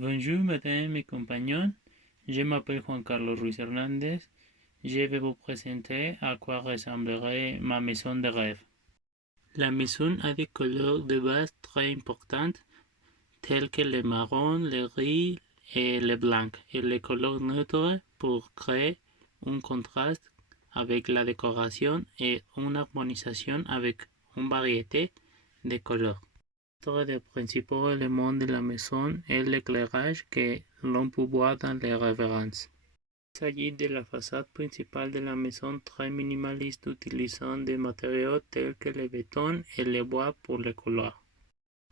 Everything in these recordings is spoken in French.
Bonjour madame et compagnons, je m'appelle Juan Carlos Ruiz Hernandez. Je vais vous présenter à quoi ressemblerait ma maison de rêve. La maison a des couleurs de base très importantes, telles que le marron, le gris et le blanc, et les couleurs neutres pour créer un contraste avec la décoration et une harmonisation avec une variété de couleurs. Un des principaux éléments de la maison est l'éclairage que l'on peut voir dans les références. Il s'agit de la façade principale de la maison très minimaliste utilisant des matériaux tels que le béton et le bois pour les couloirs.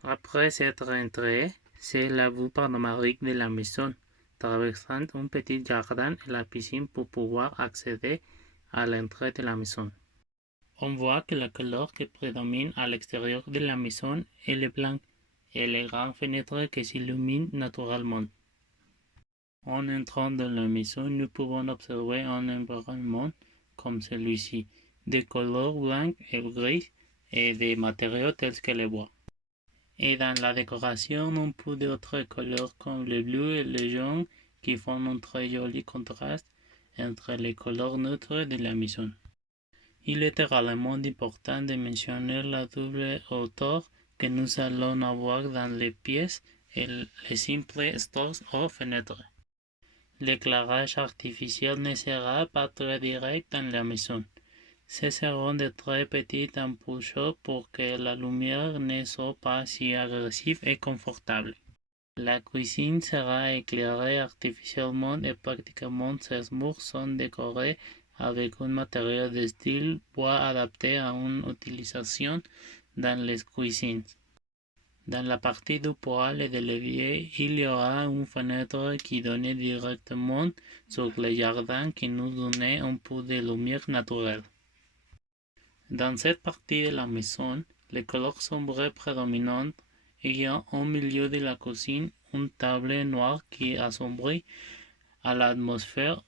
Après cette entrée, c'est la vue panoramique de la maison, traversant un petit jardin et la piscine pour pouvoir accéder à l'entrée de la maison. On voit que la couleur qui prédomine à l'extérieur de la maison est le blanc et les grandes fenêtres qui s'illuminent naturellement. En entrant dans la maison, nous pouvons observer un environnement comme celui-ci, de couleurs blanches et grises et des matériaux tels que le bois. Et dans la décoration, on peut d'autres couleurs comme le bleu et le jaune qui font un très joli contraste entre les couleurs neutres de la maison. Il est également important de mentionner la double hauteur que nous allons avoir dans les pièces et les simples stores ou fenêtres. L'éclairage artificiel ne sera pas très direct dans la maison. Ce seront de très petites ampoules pour que la lumière ne soit pas si agressive et confortable. La cuisine sera éclairée artificiellement et pratiquement ses murs sont décorés avec un matériau de style bois adapté à une utilisation dans les cuisines. Dans la partie du poêle et de l'évier, il y aura une fenêtre qui donne directement sur le jardin qui nous donne un peu de lumière naturelle. Dans cette partie de la maison, les couleurs sombres prédominantes, il y a au milieu de la cuisine une table noire qui assombrit à l'atmosphère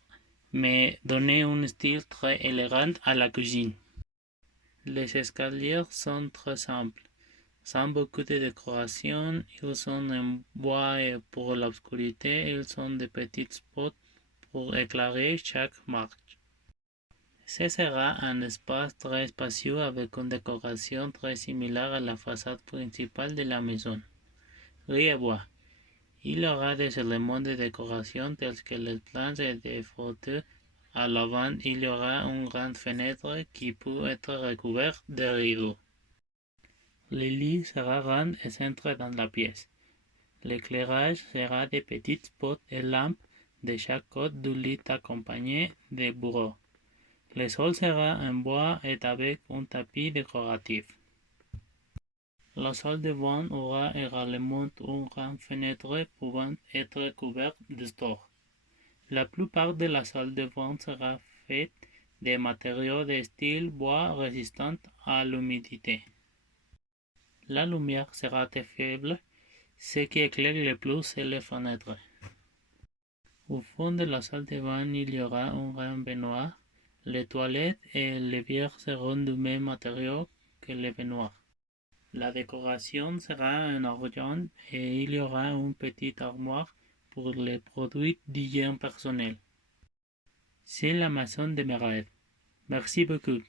mais donne un style très élégant à la cuisine. Les escaliers sont très simples, sans beaucoup de décoration, ils sont en bois et pour l'obscurité, ils sont de petits spots pour éclairer chaque marche. Ce sera un espace très spacieux avec une décoration très similaire à la façade principale de la maison. Gris et bois. Il y aura des éléments de décoration tels que les planches et des fauteuils. À l'avant, il y aura une grande fenêtre qui peut être recouverte de rideaux. Le lit sera grand et centré dans la pièce. L'éclairage sera de petits spots et lampes de chaque côté du lit accompagné de bureaux. Le sol sera en bois et avec un tapis décoratif. La salle de bain aura également une grande fenêtre pouvant être couverte de stores. La plupart de la salle de bain sera faite de matériaux de style bois résistant à l'humidité. La lumière sera très faible, ce qui éclaire le plus c'est les fenêtres. Au fond de la salle de bain, il y aura un grand baignoire. Les toilettes et les bières seront du même matériau que les baignoires. La décoration sera en argent et il y aura une petite armoire pour les produits d'hygiène personnelle. C'est la maison de mes rêves. Merci beaucoup.